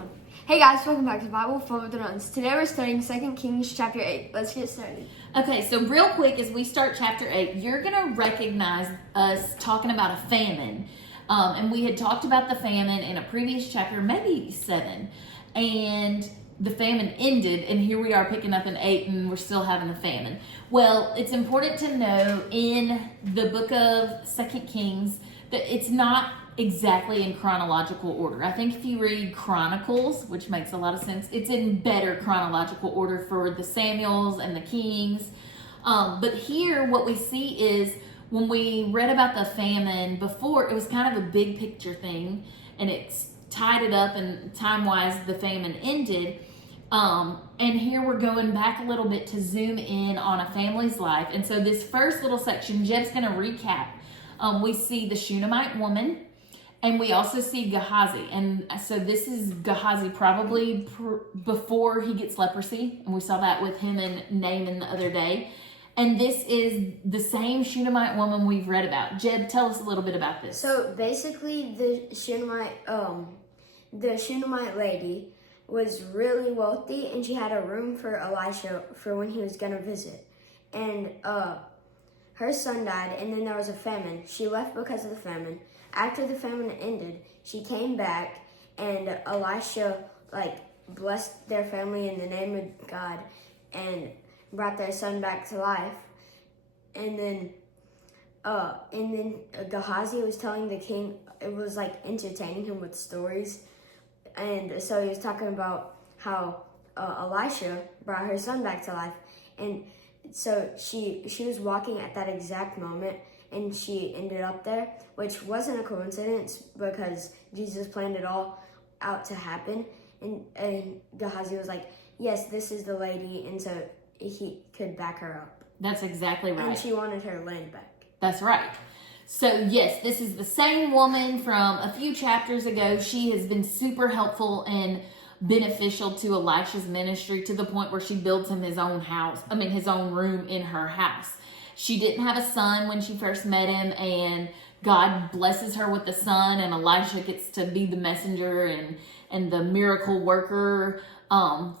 One. Hey guys, welcome back to Bible Fun with the Nuns. Today we're studying 2 Kings chapter 8. Let's get started. Okay, so real quick, as we start chapter 8, you're going to recognize us talking about a famine. And we had talked about the famine in a previous chapter, maybe 7. And the famine ended, and here we are picking up in 8, and we're still having the famine. Well, it's important to know in the book of 2 Kings that it's not exactly in chronological order. I think if you read Chronicles, which makes a lot of sense, it's in better chronological order for the Samuels and the Kings. But here what we see is when we read about the famine before, it was kind of a big picture thing, and it's tied it up, and time-wise the famine ended. And here we're going back a little bit to zoom in on a family's life. And so this first little section, Jeb's going to recap. We see the Shunammite woman, and we also see Gehazi. And so this is Gehazi probably before he gets leprosy. And we saw that with him and Naaman the other day. And this is the same Shunammite woman we've read about. Jeb, tell us a little bit about this. So basically the Shunammite lady was really wealthy, and she had a room for Elisha for when he was going to visit. And her son died, and then there was a famine. She left because of the famine. After the famine ended, she came back, and Elisha blessed their family in the name of God and brought their son back to life. And then Gehazi was telling the king, it was entertaining him with stories. And so he was talking about how Elisha brought her son back to life. And so she was walking at that exact moment, and she ended up there, which wasn't a coincidence because Jesus planned it all out to happen. And Gehazi was like, yes, this is the lady, and so he could back her up. That's exactly right. And she wanted her land back. That's right. So yes, this is the same woman from a few chapters ago. She has been super helpful and beneficial to Elisha's ministry to the point where she builds him his own room in her house. She didn't have a son when she first met him, and God blesses her with the son, and Elisha gets to be the messenger and the miracle worker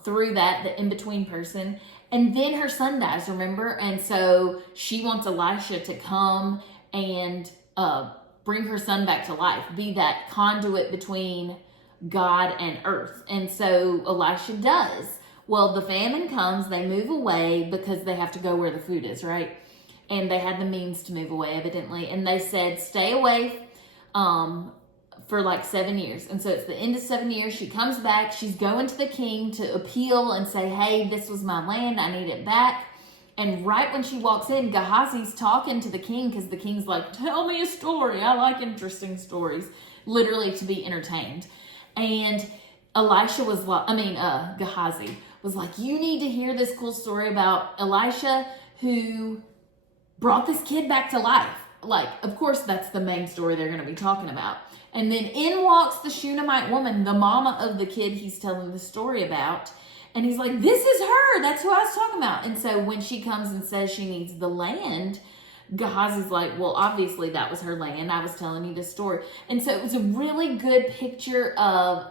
through that, the in-between person. And then her son dies, remember? And so she wants Elisha to come and bring her son back to life, be that conduit between God and earth. And so Elisha does. Well, the famine comes, they move away because they have to go where the food is, right? And they had the means to move away, evidently. And they said, stay away for 7 years. And so it's the end of 7 years. She comes back. She's going to the king to appeal and say, hey, this was my land. I need it back. And right when she walks in, Gehazi's talking to the king because the king's like, tell me a story. I like interesting stories, literally to be entertained. And Gehazi was like, you need to hear this cool story about Elisha who brought this kid back to life. Of course, that's the main story they're going to be talking about. And then in walks the Shunammite woman, the mama of the kid he's telling the story about. And he's like, this is her. That's who I was talking about. And so when she comes and says she needs the land, Gehazi's like, well, obviously that was her land. I was telling you this story. And so it was a really good picture of,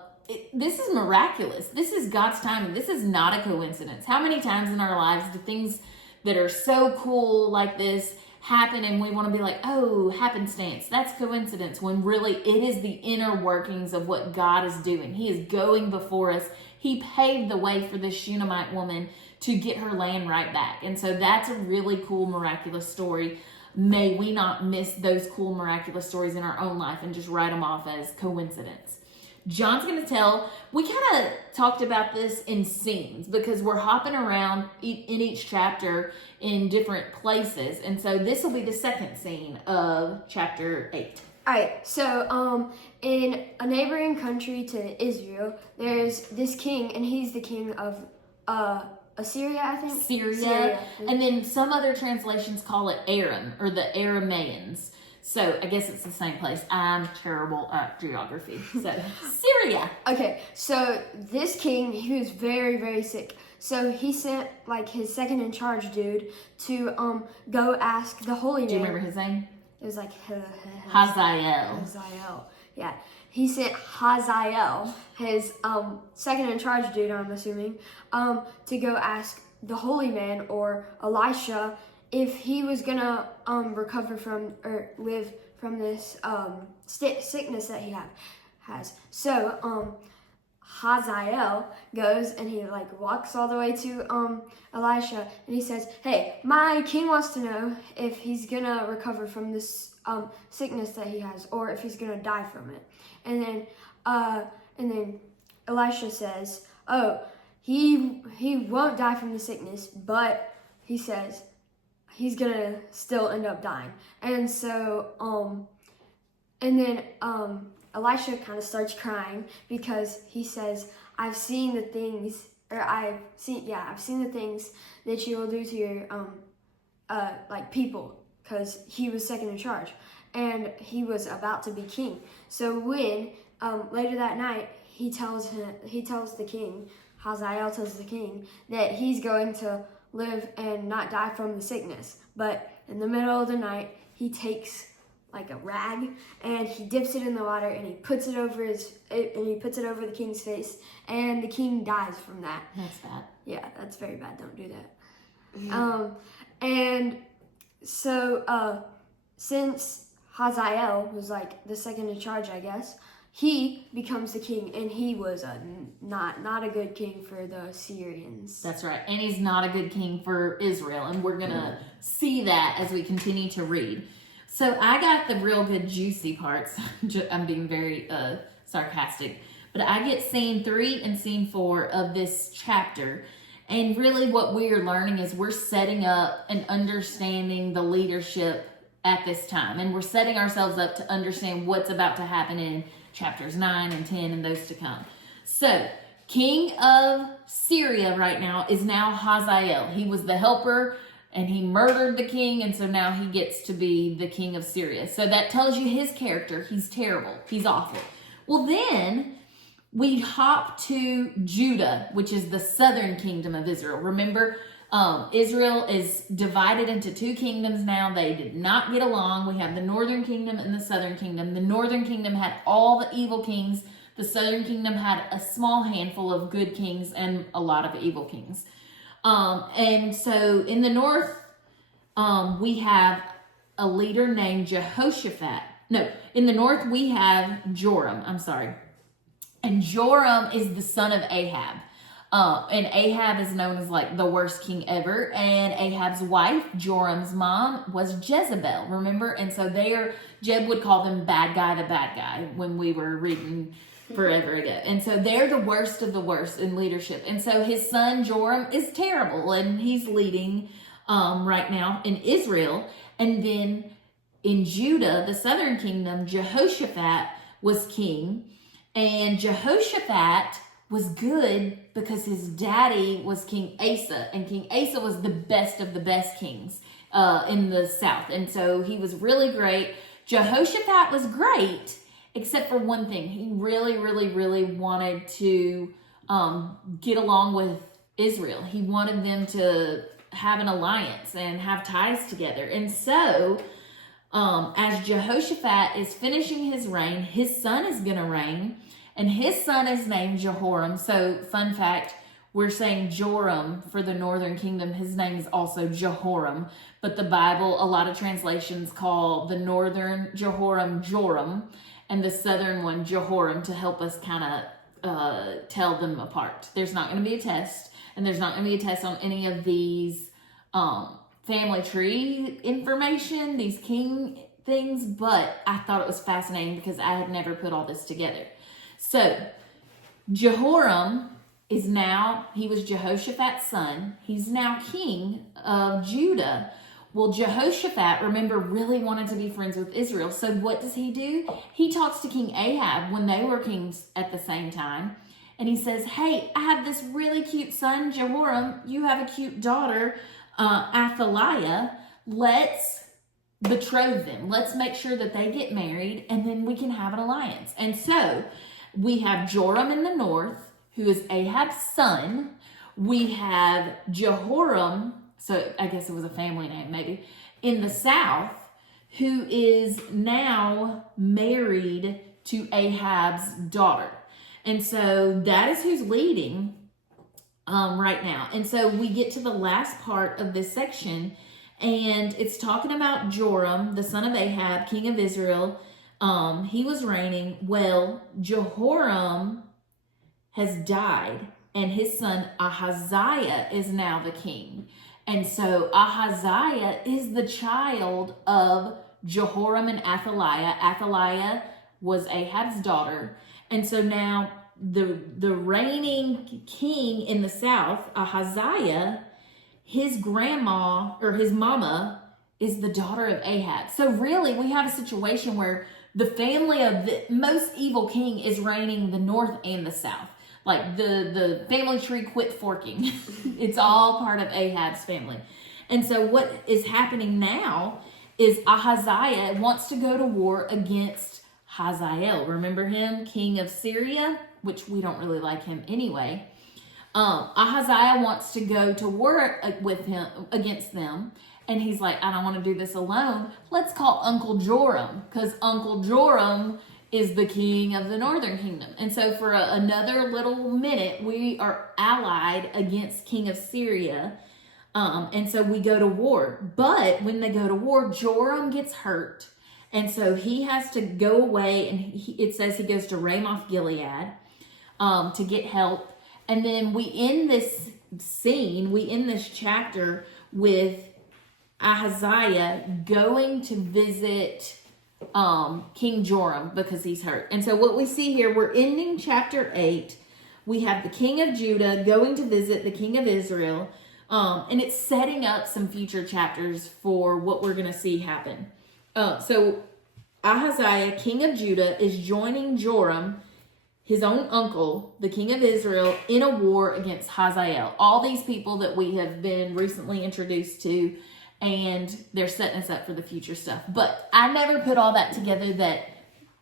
this is miraculous. This is God's timing. This is not a coincidence. How many times in our lives do things that are so cool like this happen and we want to be like, oh, happenstance, that's coincidence, when really it is the inner workings of what God is doing. He is going before us. He paved the way for this Shunammite woman to get her land right back. And so that's a really cool, miraculous story. May we not miss those cool, miraculous stories in our own life and just write them off as coincidence. John's going to tell, we kind of talked about this in scenes because we're hopping around in each chapter in different places. And so this will be the second scene of chapter 8. All right, so in a neighboring country to Israel, there's this king, and he's the king of Assyria, I think. Syria. And then some other translations call it Aram, or the Aramaeans. So I guess it's the same place. I'm terrible at geography. So Syria. Okay, so this king, he was very, very sick. So he sent his second in charge dude to go ask the holy man. Do you remember his name? It was Hazael. Hazael. Yeah. he sent Hazael, his second in charge dude, I'm assuming, to go ask the holy man or Elisha if he was gonna recover from or live from this sickness that he has. So Hazael goes and he walks all the way to Elisha, and he says, "Hey, my king wants to know if he's gonna recover from this sickness that he has, or if he's gonna die from it." And then Elisha says, "Oh, he won't die from the sickness, but he says he's gonna still end up dying." And so then Elisha kind of starts crying because he says, I've seen the things that you will do to your people," because he was second in charge and he was about to be king. So when later that night he tells the king, Hazael tells the king, that he's going to live and not die from the sickness. But in the middle of the night, he takes a rag and he dips it in the water and he puts it over the king's face, and the king dies from that. That's bad. Yeah, that's very bad. Don't do that. And so since Hazael was the second in charge, I guess, he becomes the king, and he was not a good king for the Syrians. That's right. And he's not a good king for Israel, and we're going to see that as we continue to read. So I got the real good juicy parts. I'm being very sarcastic. But I get scene 3 and scene 4 of this chapter. And really what we are learning is we're setting up and understanding the leadership at this time. And we're setting ourselves up to understand what's about to happen in chapters 9 and 10 and those to come. So, king of Syria right now is now Hazael. He was the helper and he murdered the king, and so now he gets to be the king of Syria. So that tells you his character. He's terrible. He's awful. Well, then we hop to Judah, which is the southern kingdom of Israel. Remember, Israel is divided into 2 kingdoms now. They did not get along. We have the northern kingdom and the southern kingdom. The northern kingdom had all the evil kings. The southern kingdom had a small handful of good kings and a lot of evil kings. And so in the north, we have a leader named Jehoshaphat. No, in the north we have Joram. And Joram is the son of Ahab. And Ahab is known as the worst king ever. And Ahab's wife, Joram's mom, was Jezebel, remember? And so Jeb would call them bad guy the bad guy when we were reading forever ago. And so they're the worst of the worst in leadership. And so his son Joram is terrible, and he's leading right now in Israel. And then in Judah, the southern kingdom, Jehoshaphat was king. And Jehoshaphat was good because his daddy was King Asa, and King Asa was the best of the best kings in the south. And so he was really great. Jehoshaphat was great, except for one thing. He really, really, really wanted to get along with Israel. He wanted them to have an alliance and have ties together. And so as Jehoshaphat is finishing his reign, his son is going to reign, and his son is named Jehoram. So fun fact, we're saying Joram for the northern kingdom. His name is also Jehoram, but the Bible, a lot of translations call the northern Jehoram Joram and the southern one Jehoram to help us kind of tell them apart. There's not going to be a test, and there's not going to be a test on any of these family tree information, these king things, but I thought it was fascinating because I had never put all this together. So Jehoram is now, he was Jehoshaphat's son. He's now king of Judah. Well, Jehoshaphat, remember, really wanted to be friends with Israel. So what does he do? He talks to King Ahab when they were kings at the same time. And he says, hey, I have this really cute son, Jehoram. You have a cute daughter, Athaliah. Let's betroth them. Let's make sure that they get married, and then we can have an alliance. And so we have Joram in the north, who is Ahab's son. We have Jehoram, so I guess it was a family name maybe, in the south, who is now married to Ahab's daughter. And so that is who's leading right now. And so we get to the last part of this section, and it's talking about Joram, the son of Ahab, king of Israel. He was reigning. Well, Jehoram has died, and his son Ahaziah is now the king. And so Ahaziah is the child of Jehoram and Athaliah. Athaliah was Ahab's daughter. And so now the reigning king in the south, Ahaziah, his grandma or his mama is the daughter of Ahab. So really we have a situation where the family of the most evil king is reigning the north and the south. Like the family tree quit forking. It's all part of Ahab's family. And so what is happening now is Ahaziah wants to go to war against Hazael. Remember him, king of Syria, which we don't really like him anyway. Ahaziah wants to go to war with him against them. And he's like, I don't want to do this alone. Let's call Uncle Joram, because Uncle Joram is the king of the northern kingdom. And so for another little minute, we are allied against king of Syria. And so we go to war. But when they go to war, Joram gets hurt. And so he has to go away, and it says he goes to Ramoth Gilead to get help. And then we end this scene, we end this chapter with Ahaziah going to visit King Joram because he's hurt. And so what we see here, we're ending chapter 8. We have the king of Judah going to visit the king of Israel. And it's setting up some future chapters for what we're going to see happen. So Ahaziah, king of Judah, is joining Joram, his own uncle, the king of Israel, in a war against Hazael. All these people that we have been recently introduced to, and they're setting us up for the future stuff. But I never put all that together that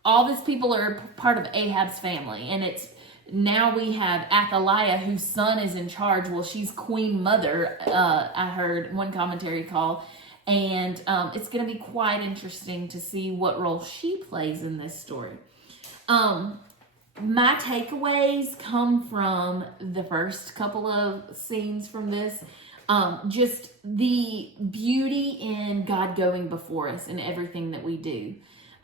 all these people are part of Ahab's family. And it's now we have Athaliah, whose son is in charge. Well, she's queen mother, I heard one commentary call. And it's going to be quite interesting to see what role she plays in this story. My takeaways come from the first couple of scenes from this. Just the beauty in God going before us in everything that we do.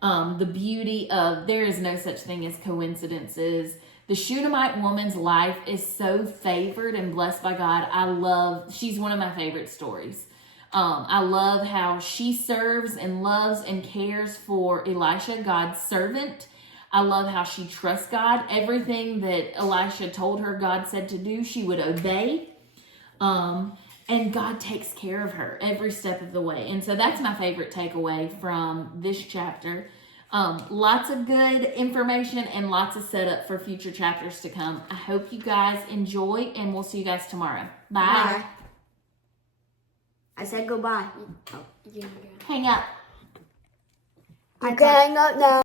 The beauty of there is no such thing as coincidences. The Shunammite woman's life is so favored and blessed by God. She's one of my favorite stories. I love how she serves and loves and cares for Elisha, God's servant. I love how she trusts God. Everything that Elisha told her God said to do, she would obey. And God takes care of her every step of the way. And so that's my favorite takeaway from this chapter. Lots of good information and lots of setup for future chapters to come. I hope you guys enjoy, and we'll see you guys tomorrow. Bye. Bye. I said goodbye. Oh, Hang up. I can hang up now.